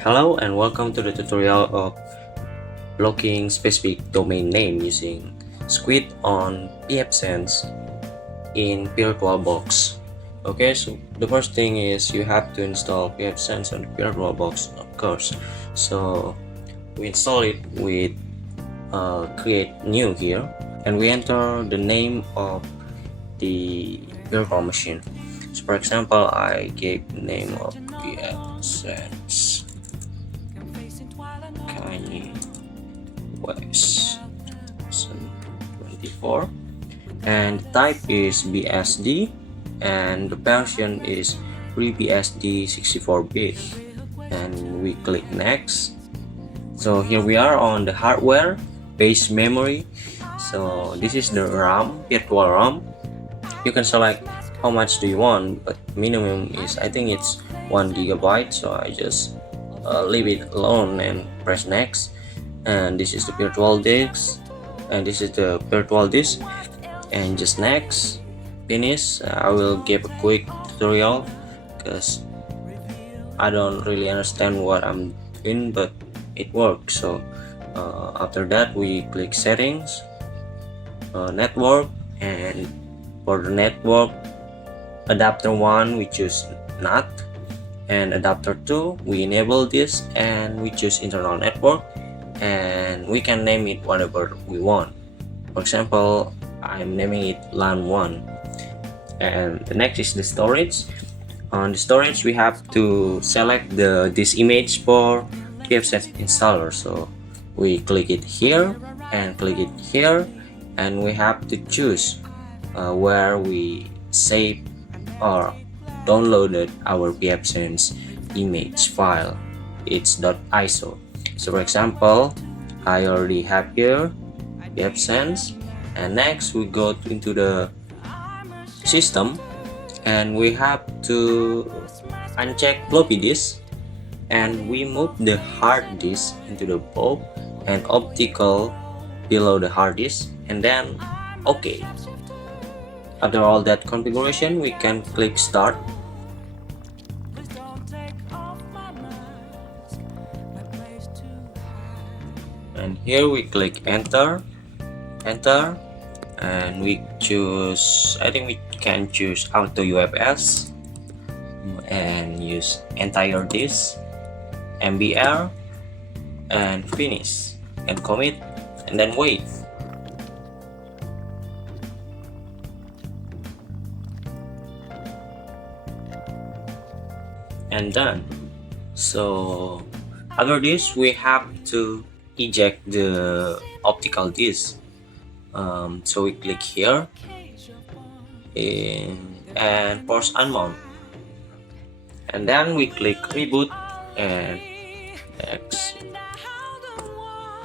Hello and welcome to the tutorial of blocking specific domain name using Squid on Pfsense in VirtualBox. Okay, so the first thing is you have to install Pfsense on VirtualBox, of course. So we install it with create new here, and we enter the name of the virtual machine. So for example, I gave the name of Pfsense Kanye West 24, and type is BSD, and the version is FreeBSD 64-bit, and we click next. So here we are on the hardware base memory. So this is the RAM, virtual RAM. You can select how much do you want, but minimum is, I think it's 1 GB, so I just leave it alone and press next. And this is the virtual disk, and this is the virtual disk, and just next, finish. I will give a quick tutorial because I don't really understand what I'm doing, but it works. So after that we click settings, network, and for the network, adapter 1 we choose not, and adapter 2 we enable this, and we choose internal network, and we can name it whatever we want. For example, I'm naming it LAN 1. And the next is the storage. On the storage we have to select this image for Pfsense installer. So we click it here and click it here, and we have to choose where we save or downloaded our Pfsense image file. It's .iso. So for example, I already have here Pfsense, and next we go into the system, and we have to uncheck floppy disk, and we move the hard disk into the bulb and optical below the hard disk, and then OK. After all that configuration, we can click start. And here we click enter, and we choose, I think we can choose auto UFS and use entire disk, MBR, and finish and commit, and then wait. And done. So after this we have to eject the optical disk. So we click here and force unmount, and then we click reboot and exit.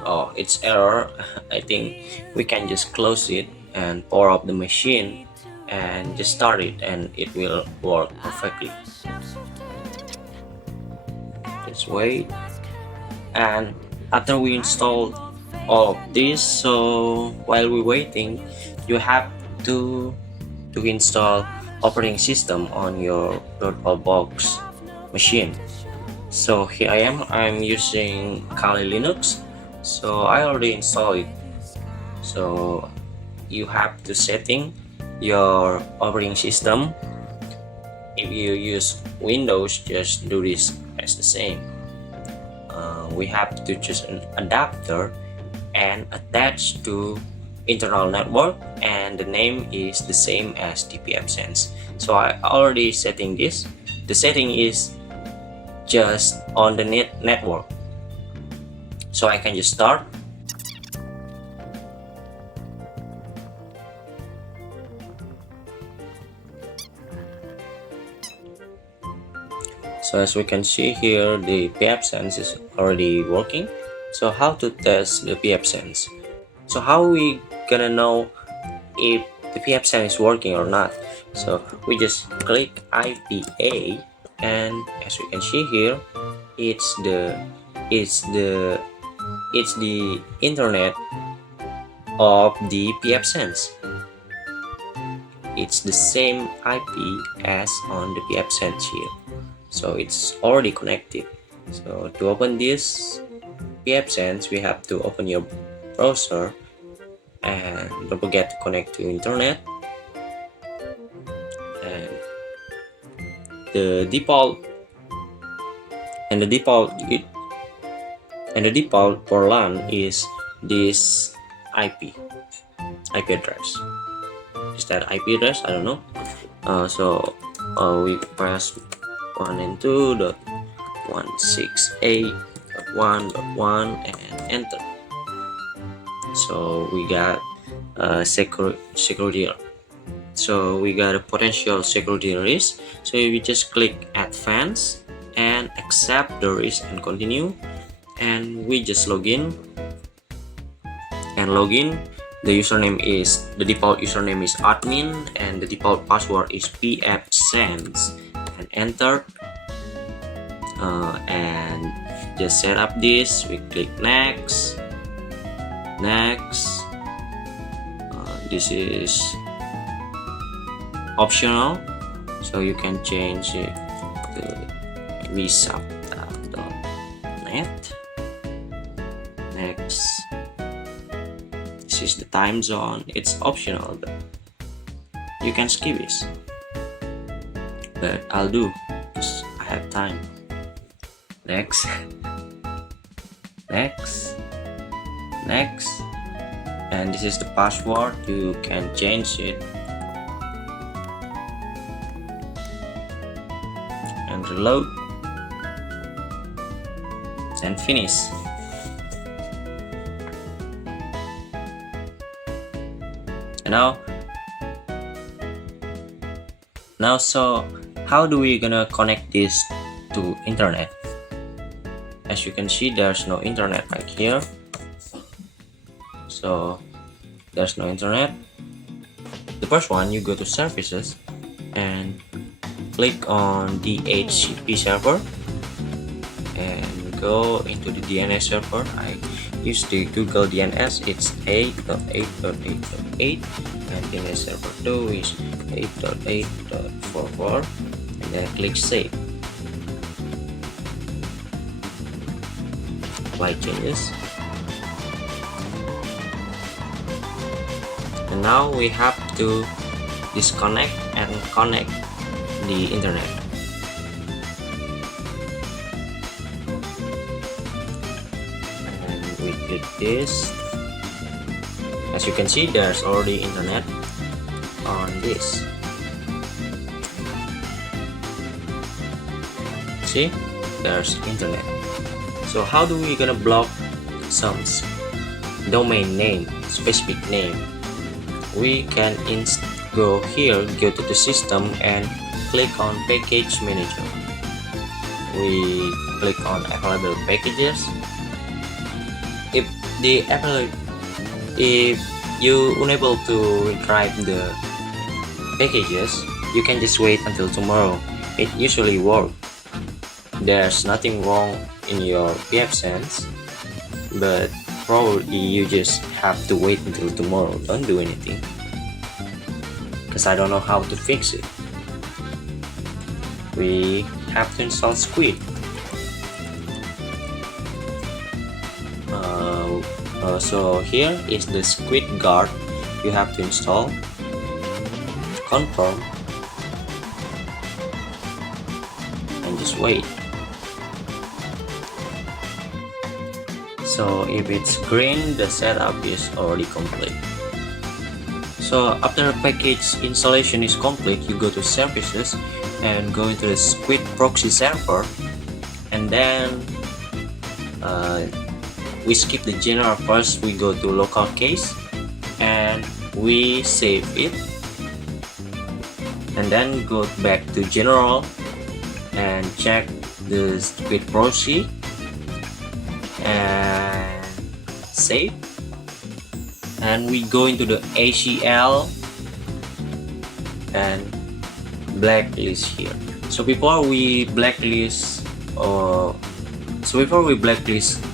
Oh, it's error. I think we can just close it and power up the machine and just start it, and it will work perfectly. Just wait. And after we install all of this, so while we're waiting, you have to install operating system on your VirtualBox machine. So here I'm using Kali Linux, so I already installed it. So you have to setting your operating system. If you use Windows, just do this as the same. We have to choose an adapter and attach to internal network, and the name is the same as the Pfsense. So I already setting this. The setting is just on the network, so I can just start. So as we can see here, the Pfsense is already working. So how to test the Pfsense? So how we gonna know if the Pfsense is working or not? So we just click IPA, and as we can see here, it's the internet of the Pfsense. It's the same IP as on the Pfsense here. So it's already connected. So to open this Pfsense, we have to open your browser and don't forget to connect to internet. And the default and the default for LAN is this IP address. Is that IP address? I don't know. We press 1 and 2.168.1.1 and enter. So we got security. So we got a potential security risk. So we just click advance and accept the risk and continue, and we just log in. The default username is admin and the default password is Pfsense, and enter. And just set up this. We click next. This is optional, so you can change it to visapta.net. Next. This is the time zone. It's optional, but you can skip this. But I'll do because I have time. Next. And this is the password. You can change it and reload and finish. And now so how do we gonna connect this to internet? As you can see, there's no internet right here. So there's no internet. The first one, you go to services and click on DHCP server and go into the DNS server. I use the Google DNS. It's 8.8.8.8 and DNS server 2 is 8.8.44, and then click save. Apply changes. And now we have to disconnect and connect the internet. And we click this. As you can see, there's already internet on this. See, there's internet. So how do we gonna block some domain name, specific name? We can go to the system and click on package manager. We click on available packages. If you unable to retrieve the packages, you can just wait until tomorrow. It usually works. There's nothing wrong in your Pfsense, but probably you just have to wait until tomorrow. Don't do anything, because I don't know how to fix it. We have to install Squid. So here is the Squid guard. You have to install, confirm, and just wait. So if it's green, the setup is already complete. So after the package installation is complete, you go to services and go into the Squid proxy server, and then we skip the general first. We go to local case and we save it, and then go back to general and check the Squid proxy and save, and we go into the ACL and blacklist here. So before we blacklist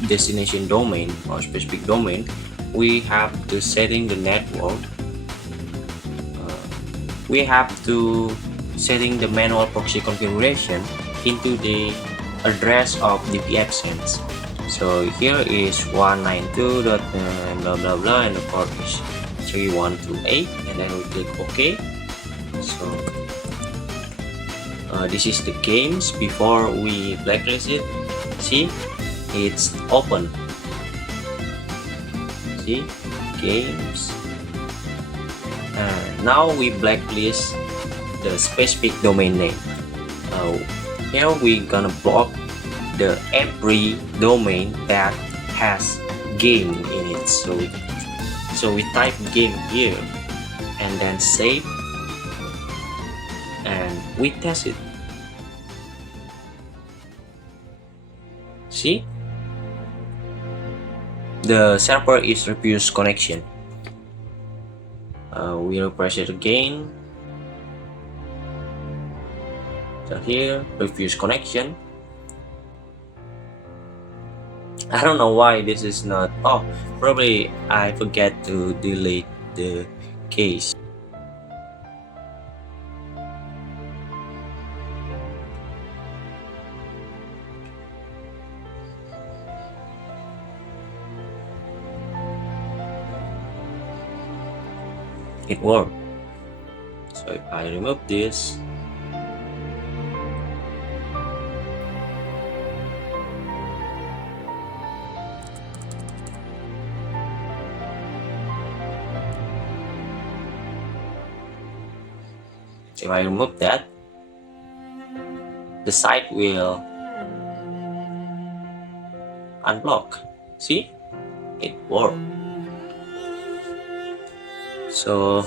destination domain or specific domain, we have to setting the network. We have to setting the manual proxy configuration into the address of the Pfsense. So here is 192. Blah blah blah, and the port is 3128, and then we click OK. So this is the games before we blacklist it. See, it's open. See, games. Now we blacklist the specific domain name. Here we gonna block the every domain that has game in it. So we type game here and then save, and we test it. See, the server is refuse connection. We refresh it again. So here, refuse connection. I don't know why this is not. Oh, probably I forget to delete the case. It worked. So if I remove this, if I remove that, the site will unblock. See, it worked. So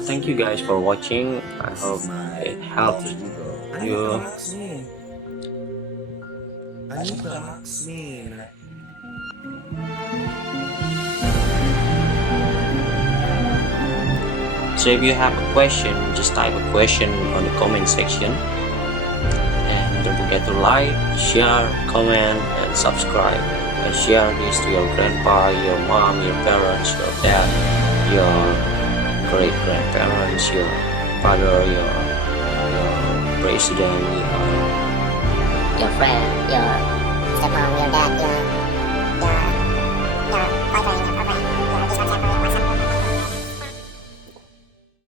thank you guys for watching. I hope it helped you. So if you have a question, just type a question on the comment section, and don't forget to like, share, comment, and subscribe, and share this to your grandpa, your mom, your parents, your dad, your great grandparents, your father, your president, your friend, your stepmom, your dad, your